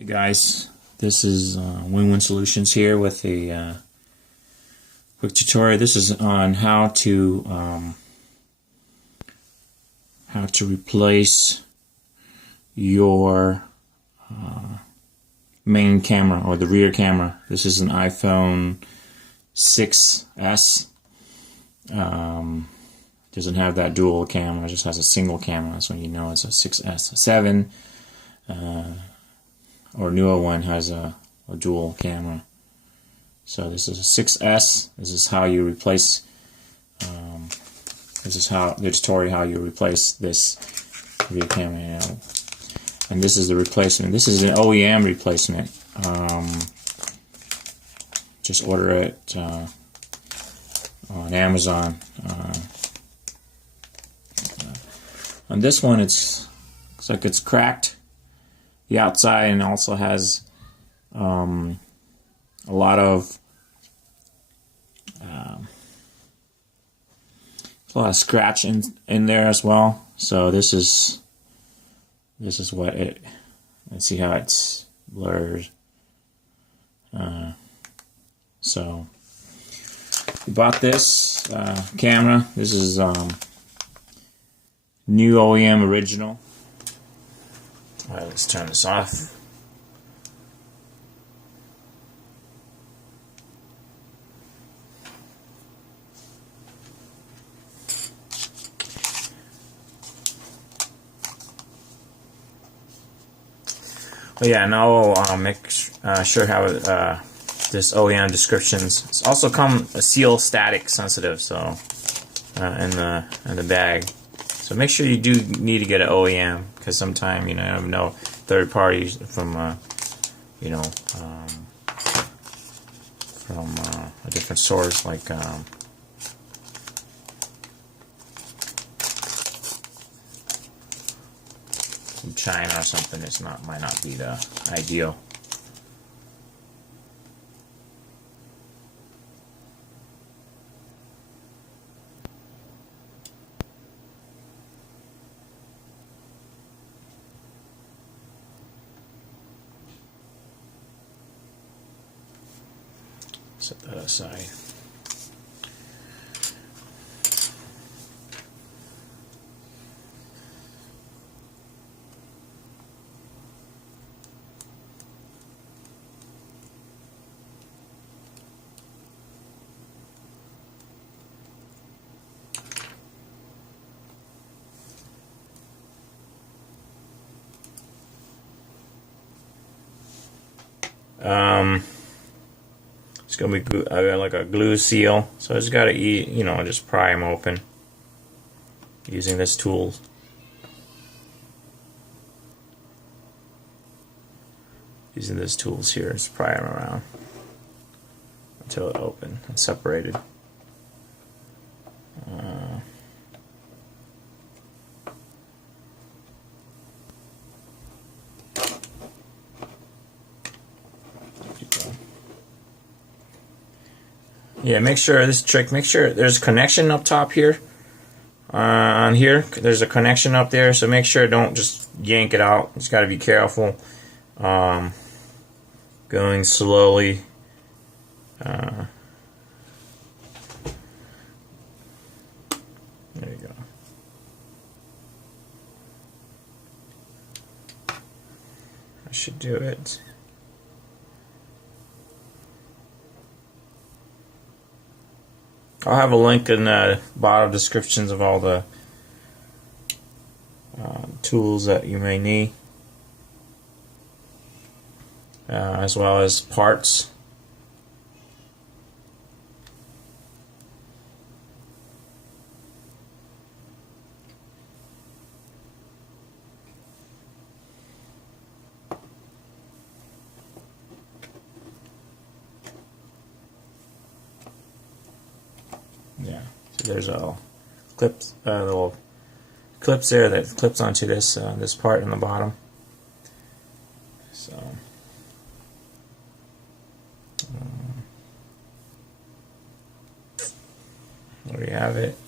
Hey guys, this is Win-Win Solutions here with a quick tutorial. This is on how to replace your main camera or the rear camera. This is an iPhone 6s. Doesn't have that dual camera; it just has a single camera. That's when you know it's a 6s. 7 or newer one has a dual camera. So this is a 6s. This is how you replace. This is how the tutorial how you replace this rear camera. And this is the replacement. This is an OEM replacement. Just order it on Amazon. On this one, looks like it's cracked the outside, and also has a lot of scratch in there as well. So this is what it. Let's see how it's blurred. So we bought this camera. This is new OEM original. Alright, let's turn this off. But yeah, now I'll make sure how this OEM descriptions. It's also come a seal static sensitive, so in the bag. So make sure you do need to get an OEM, because sometimes you never know third parties from a different source like from China or something. It's might not be the ideal. Set that aside. It's gonna be like a glue seal, so I just gotta just pry them open using this tool. Using these tools here, just pry them around until it open and separated. Yeah, make sure there's a connection up top here. On here, there's a connection up there, so make sure don't just yank it out. Just got to be careful. Going slowly. There you go. I should do it. I'll have a link in the bottom descriptions of all the tools that you may need, as well as parts. Yeah, so there's a little clips there that clips onto this this part in the bottom. So there you have it.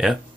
Yep.